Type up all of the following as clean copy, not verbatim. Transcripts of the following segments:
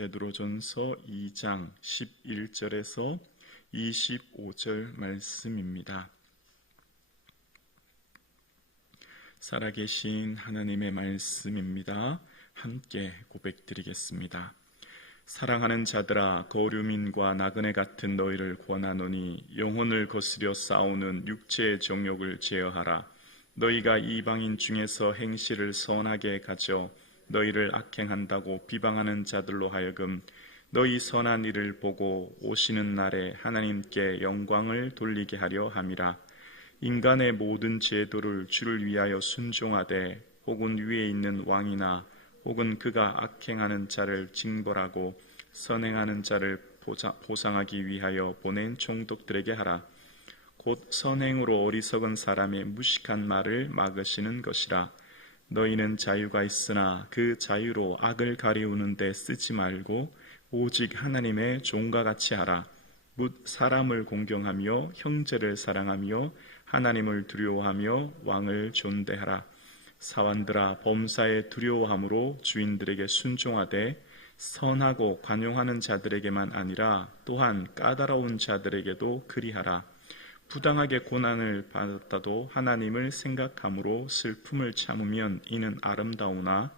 베드로전서 2장 11절에서 25절 말씀입니다. 살아계신 하나님의 말씀입니다. 함께 고백드리겠습니다. 사랑하는 자들아, 거류민과 나그네 같은 너희를 권하노니 영혼을 거스려 싸우는 육체의 정욕을 제어하라. 너희가 이방인 중에서 행실을 선하게 가져 너희를 악행한다고 비방하는 자들로 하여금 너희 선한 일을 보고 오시는 날에 하나님께 영광을 돌리게 하려 함이라. 인간의 모든 제도를 주를 위하여 순종하되 혹은 위에 있는 왕이나 혹은 그가 악행하는 자를 징벌하고 선행하는 자를 보상하기 위하여 보낸 총독들에게 하라. 곧 선행으로 어리석은 사람의 무식한 말을 막으시는 것이라. 너희는 자유가 있으나 그 자유로 악을 가리우는 데 쓰지 말고 오직 하나님의 종과 같이 하라. 묻 사람을 공경하며 형제를 사랑하며 하나님을 두려워하며 왕을 존대하라. 사환들아, 범사에 두려워함으로 주인들에게 순종하되 선하고 관용하는 자들에게만 아니라 또한 까다로운 자들에게도 그리하라. 부당하게 고난을 받았다도 하나님을 생각함으로 슬픔을 참으면 이는 아름다우나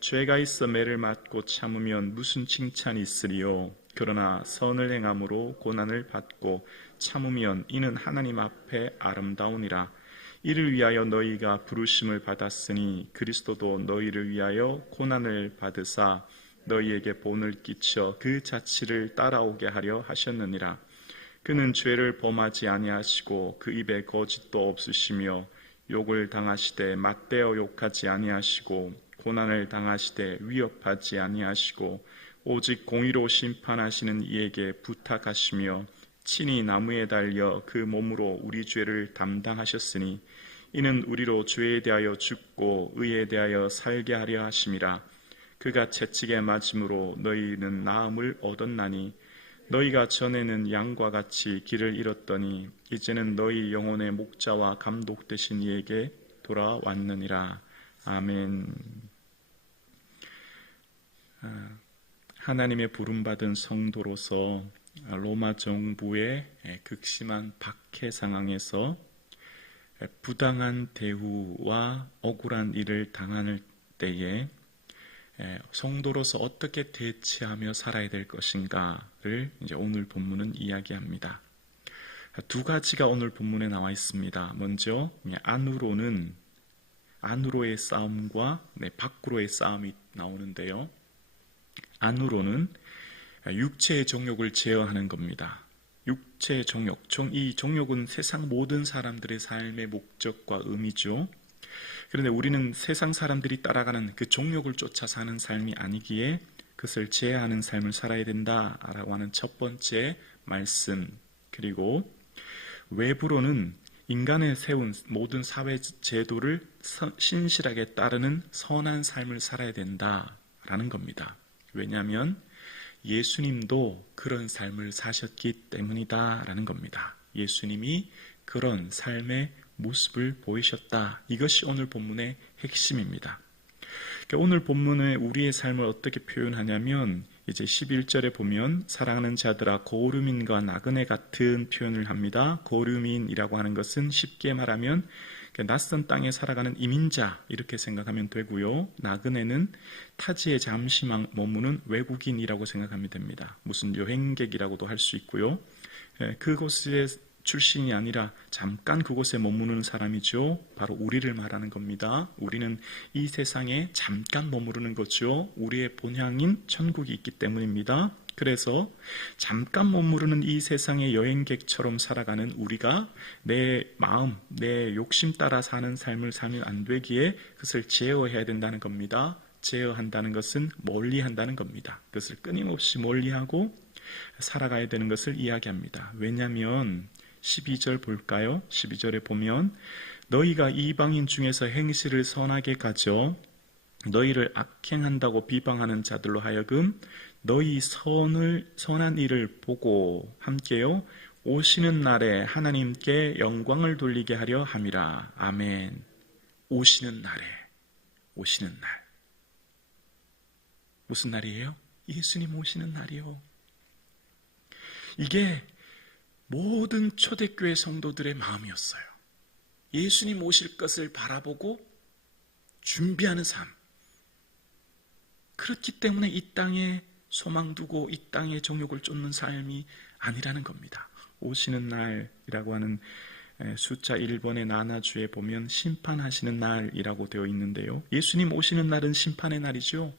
죄가 있어 매를 맞고 참으면 무슨 칭찬이 있으리요. 그러나 선을 행함으로 고난을 받고 참으면 이는 하나님 앞에 아름다우니라. 이를 위하여 너희가 부르심을 받았으니 그리스도도 너희를 위하여 고난을 받으사 너희에게 본을 끼쳐 그 자치를 따라오게 하려 하셨느니라. 그는 죄를 범하지 아니하시고 그 입에 거짓도 없으시며 욕을 당하시되 맞대어 욕하지 아니하시고 고난을 당하시되 위협하지 아니하시고 오직 공의로 심판하시는 이에게 부탁하시며 친히 나무에 달려 그 몸으로 우리 죄를 담당하셨으니 이는 우리로 죄에 대하여 죽고 의에 대하여 살게 하려 하심이라. 그가 채찍에 맞음으로 너희는 나음을 얻었나니 너희가 전에는 양과 같이 길을 잃었더니 이제는 너희 영혼의 목자와 감독 되신 이에게 돌아왔느니라. 아멘. 하나님의 부름받은 성도로서 로마 정부의 극심한 박해 상황에서 부당한 대우와 억울한 일을 당할 때에 성도로서 어떻게 대처하며 살아야 될 것인가를 이제 오늘 본문은 이야기합니다. 두 가지가 오늘 본문에 나와 있습니다. 먼저 안으로의 싸움과 밖으로의 싸움이 나오는데요. 안으로는 육체의 정욕을 제어하는 겁니다. 육체의 정욕, 이 정욕은 세상 모든 사람들의 삶의 목적과 의미죠. 그런데 우리는 세상 사람들이 따라가는 그 정욕을 쫓아 사는 삶이 아니기에 그것을 제어하는 삶을 살아야 된다라고 하는 첫 번째 말씀. 그리고 외부로는 인간의 세운 모든 사회 제도를 신실하게 따르는 선한 삶을 살아야 된다라는 겁니다. 왜냐하면 예수님도 그런 삶을 사셨기 때문이다라는 겁니다. 예수님이 그런 삶의 모습을 보이셨다. 이것이 오늘 본문의 핵심입니다. 오늘 본문에 우리의 삶을 어떻게 표현하냐면 이제 11절에 보면 사랑하는 자들아, 거류민과 나그네 같은 표현을 합니다. 거류민이라고 하는 것은 쉽게 말하면 낯선 땅에 살아가는 이민자 이렇게 생각하면 되고요. 나그네는 타지에 잠시 머무는 외국인이라고 생각하면 됩니다. 무슨 여행객이라고도 할 수 있고요. 그곳에 출신이 아니라 잠깐 그곳에 머무는 사람이죠. 바로 우리를 말하는 겁니다. 우리는 이 세상에 잠깐 머무르는 거죠. 우리의 본향인 천국이 있기 때문입니다. 그래서 잠깐 머무르는 이 세상의 여행객처럼 살아가는 우리가 내 마음, 내 욕심 따라 사는 삶을 살면 안 되기에 그것을 제어해야 된다는 겁니다. 제어한다는 것은 멀리한다는 겁니다. 그것을 끊임없이 멀리하고 살아가야 되는 것을 이야기합니다. 왜냐하면 12절 볼까요? 12절에 보면 너희가 이방인 중에서 행실을 선하게 가져 너희를 악행한다고 비방하는 자들로 하여금 너희 선한 일을 보고 함께요 오시는 날에 하나님께 영광을 돌리게 하려 함이라. 아멘. 오시는 날에, 오시는 날. 무슨 날이에요? 예수님 오시는 날이요. 이게 모든 초대교회 성도들의 마음이었어요. 예수님 오실 것을 바라보고 준비하는 삶. 그렇기 때문에 이 땅에 소망 두고 이 땅의 정욕을 쫓는 삶이 아니라는 겁니다. 오시는 날이라고 하는 숫자 1번의 나나주에 보면 심판하시는 날이라고 되어 있는데요. 예수님 오시는 날은 심판의 날이죠.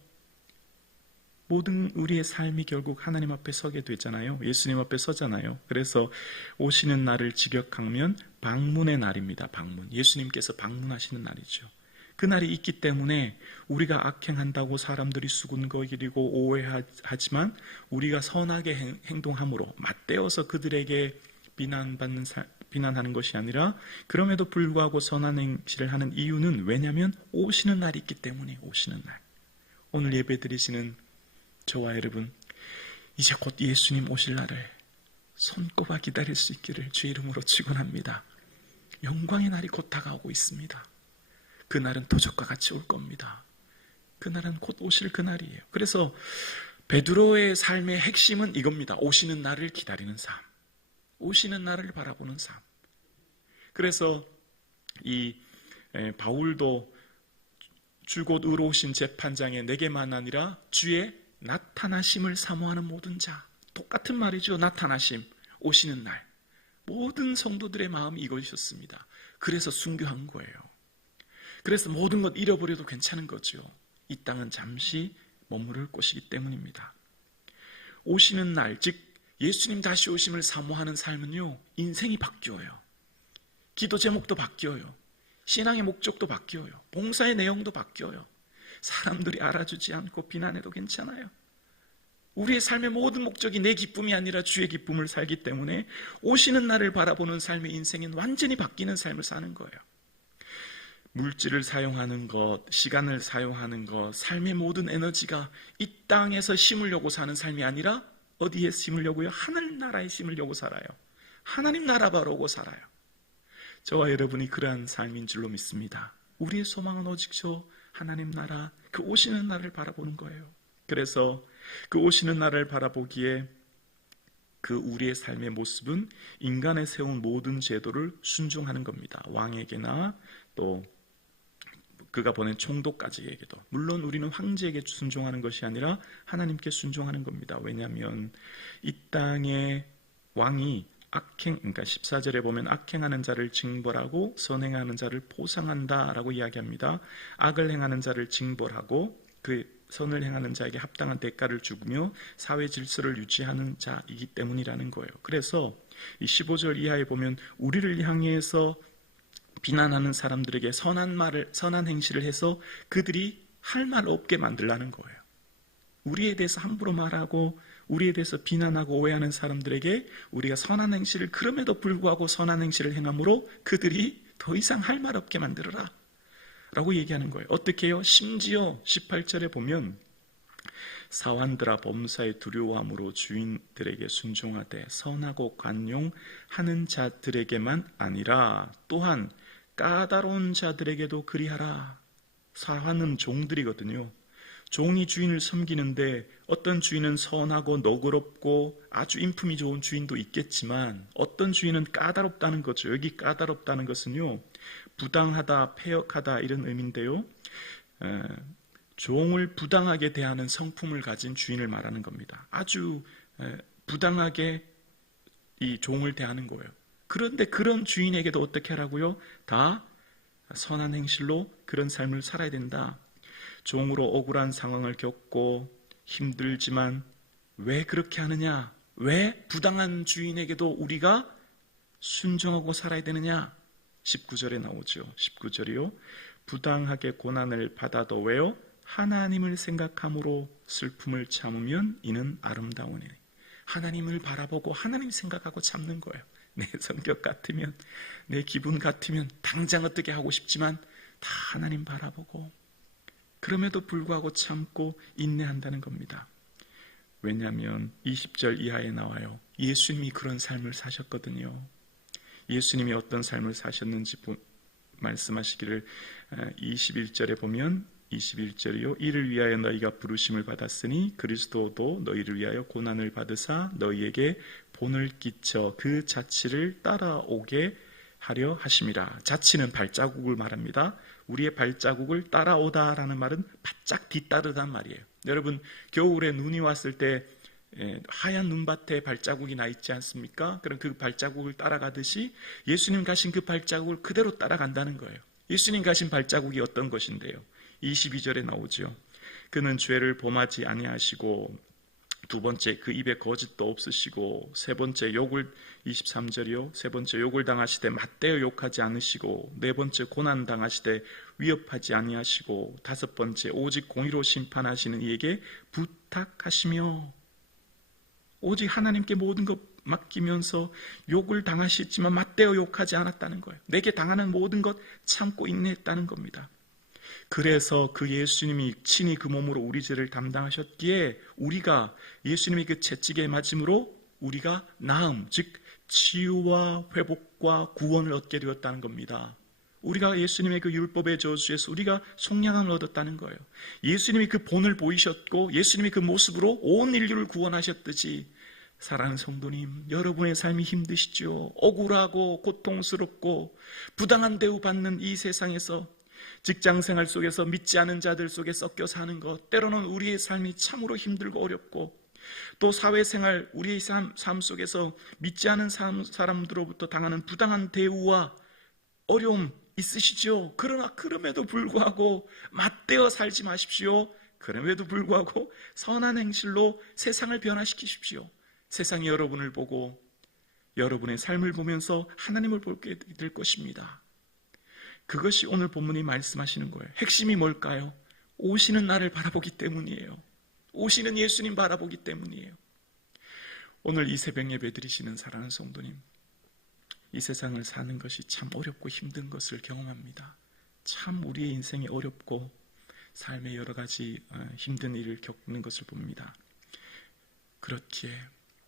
모든 우리의 삶이 결국 하나님 앞에 서게 되잖아요. 예수님 앞에 서잖아요. 그래서 오시는 날을 직역하면 방문의 날입니다. 방문. 예수님께서 방문하시는 날이죠. 그 날이 있기 때문에 우리가 악행한다고 사람들이 수군거리고 오해하지만 우리가 선하게 행동함으로 맞대어서 그들에게 비난하는 것이 아니라 그럼에도 불구하고 선한 행실을 하는 이유는 왜냐하면 오시는 날이 있기 때문에 오시는 날. 오늘 예배 드리시는 저와 여러분, 이제 곧 예수님 오실 날을 손꼽아 기다릴 수 있기를 주의 이름으로 축원합니다. 영광의 날이 곧 다가오고 있습니다. 그 날은 도적과 같이 올 겁니다. 그 날은 곧 오실 그 날이에요. 그래서 베드로의 삶의 핵심은 이겁니다. 오시는 날을 기다리는 삶, 오시는 날을 바라보는 삶. 그래서 이 바울도 주 곧 의로우신 재판장에 내게만 아니라 주의 나타나심을 사모하는 모든 자, 똑같은 말이죠. 나타나심, 오시는 날. 모든 성도들의 마음이 이것이었습니다. 그래서 순교한 거예요. 그래서 모든 것 잃어버려도 괜찮은 거죠. 이 땅은 잠시 머무를 곳이기 때문입니다. 오시는 날, 즉 예수님 다시 오심을 사모하는 삶은요, 인생이 바뀌어요. 기도 제목도 바뀌어요. 신앙의 목적도 바뀌어요. 봉사의 내용도 바뀌어요. 사람들이 알아주지 않고 비난해도 괜찮아요. 우리의 삶의 모든 목적이 내 기쁨이 아니라 주의 기쁨을 살기 때문에 오시는 날을 바라보는 삶의 인생은 완전히 바뀌는 삶을 사는 거예요. 물질을 사용하는 것, 시간을 사용하는 것, 삶의 모든 에너지가 이 땅에서 심으려고 사는 삶이 아니라 어디에 심으려고요? 하늘나라에 심으려고 살아요. 하나님 나라 바라보고 살아요. 저와 여러분이 그러한 삶인 줄로 믿습니다. 우리의 소망은 오직 저 하나님 나라, 그 오시는 날을 바라보는 거예요. 그래서 그 오시는 날을 바라보기에 그 우리의 삶의 모습은 인간에 세운 모든 제도를 순종하는 겁니다. 왕에게나 또 그가 보낸 총독까지에게도. 물론 우리는 황제에게 순종하는 것이 아니라 하나님께 순종하는 겁니다. 왜냐하면 이 땅의 왕이 그러니까 14절에 보면 악행하는 자를 징벌하고 선행하는 자를 보상한다라고 이야기합니다. 악을 행하는 자를 징벌하고 그 선을 행하는 자에게 합당한 대가를 주며 사회 질서를 유지하는 자이기 때문이라는 거예요. 그래서 이 15절 이하에 보면 우리를 향해서 비난하는 사람들에게 선한 행실을 해서 그들이 할 말 없게 만들라는 거예요. 우리에 대해서 함부로 말하고 우리에 대해서 비난하고 오해하는 사람들에게 우리가 선한 행실을 그럼에도 불구하고 선한 행실을 행함으로 그들이 더 이상 할 말 없게 만들어라 라고 얘기하는 거예요. 어떻게 해요? 심지어 18절에 보면 사환들아 범사에 두려워함으로 주인들에게 순종하되 선하고 관용하는 자들에게만 아니라 또한 까다로운 자들에게도 그리하라. 사환은 종들이거든요. 종이 주인을 섬기는데 어떤 주인은 선하고 너그럽고 아주 인품이 좋은 주인도 있겠지만 어떤 주인은 까다롭다는 거죠. 여기 까다롭다는 것은요, 부당하다, 패역하다 이런 의미인데요. 종을 부당하게 대하는 성품을 가진 주인을 말하는 겁니다. 아주 부당하게 이 종을 대하는 거예요. 그런데 그런 주인에게도 어떻게 하라고요? 다 선한 행실로 그런 삶을 살아야 된다. 종으로 억울한 상황을 겪고 힘들지만 왜 그렇게 하느냐? 왜 부당한 주인에게도 우리가 순종하고 살아야 되느냐? 19절에 나오죠. 19절이요. 부당하게 고난을 받아도 왜요? 하나님을 생각함으로 슬픔을 참으면 이는 아름다우니. 하나님을 바라보고 하나님 생각하고 참는 거예요. 내 성격 같으면, 내 기분 같으면 당장 어떻게 하고 싶지만 다 하나님 바라보고 그럼에도 불구하고 참고 인내한다는 겁니다. 왜냐하면 20절 이하에 나와요. 예수님이 그런 삶을 사셨거든요. 예수님이 어떤 삶을 사셨는지 말씀하시기를 21절에 보면 21절이요. 이를 위하여 너희가 부르심을 받았으니 그리스도도 너희를 위하여 고난을 받으사 너희에게 본을 끼쳐 그 자취를 따라오게 하려 하심이라. 자취는 발자국을 말합니다. 우리의 발자국을 따라오다라는 말은 바짝 뒤따르단 말이에요. 여러분, 겨울에 눈이 왔을 때 하얀 눈밭에 발자국이 나 있지 않습니까? 그럼 그 발자국을 따라가듯이 예수님 가신 그 발자국을 그대로 따라간다는 거예요. 예수님 가신 발자국이 어떤 것인데요? 22절에 나오죠. 그는 죄를 범하지 아니하시고, 두 번째 그 입에 거짓도 없으시고, 세 번째 욕을, 23절이요. 세 번째 욕을 당하시되 맞대어 욕하지 않으시고, 네 번째 고난 당하시되 위협하지 아니하시고, 다섯 번째 오직 공의로 심판하시는 이에게 부탁하시며. 오직 하나님께 모든 것 맡기면서 욕을 당하셨지만 맞대어 욕하지 않았다는 거예요. 내게 당하는 모든 것 참고 인내했다는 겁니다. 그래서 그 예수님이 친히 그 몸으로 우리 죄를 담당하셨기에 우리가 예수님이 그 채찍에 맞음으로 우리가 나음, 즉 치유와 회복과 구원을 얻게 되었다는 겁니다. 우리가 예수님의 그 율법의 저주에서 우리가 속량함을 얻었다는 거예요. 예수님이 그 본을 보이셨고 예수님이 그 모습으로 온 인류를 구원하셨듯이, 사랑하는 성도님, 여러분의 삶이 힘드시죠? 억울하고 고통스럽고 부당한 대우받는 이 세상에서, 직장생활 속에서 믿지 않은 자들 속에 섞여 사는 것, 때로는 우리의 삶이 참으로 힘들고 어렵고, 또 사회생활, 우리의 삶 속에서 믿지 않은 사람들로부터 당하는 부당한 대우와 어려움 있으시죠? 그러나 그럼에도 불구하고 맞대어 살지 마십시오. 그럼에도 불구하고 선한 행실로 세상을 변화시키십시오. 세상이 여러분을 보고 여러분의 삶을 보면서 하나님을 보게 될 것입니다. 그것이 오늘 본문이 말씀하시는 거예요. 핵심이 뭘까요? 오시는 나를 바라보기 때문이에요. 오시는 예수님 바라보기 때문이에요. 오늘 이 새벽 예배 드리시는 사랑하는 성도님, 이 세상을 사는 것이 참 어렵고 힘든 것을 경험합니다. 참 우리의 인생이 어렵고 삶의 여러 가지 힘든 일을 겪는 것을 봅니다. 그렇기에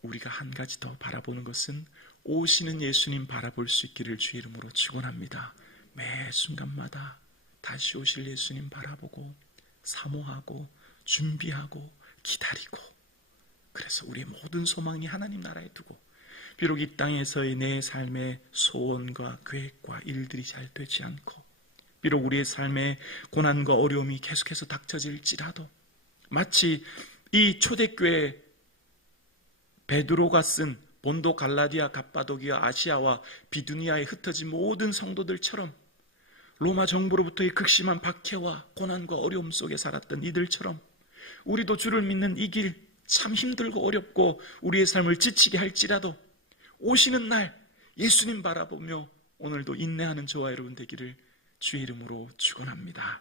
우리가 한 가지 더 바라보는 것은 오시는 예수님 바라볼 수 있기를 주의 이름으로 축원합니다. 매 순간마다 다시 오실 예수님 바라보고 사모하고 준비하고 기다리고, 그래서 우리의 모든 소망이 하나님 나라에 두고, 비록 이 땅에서의 내 삶의 소원과 계획과 일들이 잘 되지 않고, 비록 우리의 삶에 고난과 어려움이 계속해서 닥쳐질지라도, 마치 이 초대교회 베드로가 쓴 본도, 갈라디아, 갑바도기아, 아시아와 비두니아에 흩어진 모든 성도들처럼, 로마 정부로부터의 극심한 박해와 고난과 어려움 속에 살았던 이들처럼, 우리도 주를 믿는 이 길 참 힘들고 어렵고 우리의 삶을 지치게 할지라도 오시는 날 예수님 바라보며 오늘도 인내하는 저와 여러분 되기를 주의 이름으로 축원합니다.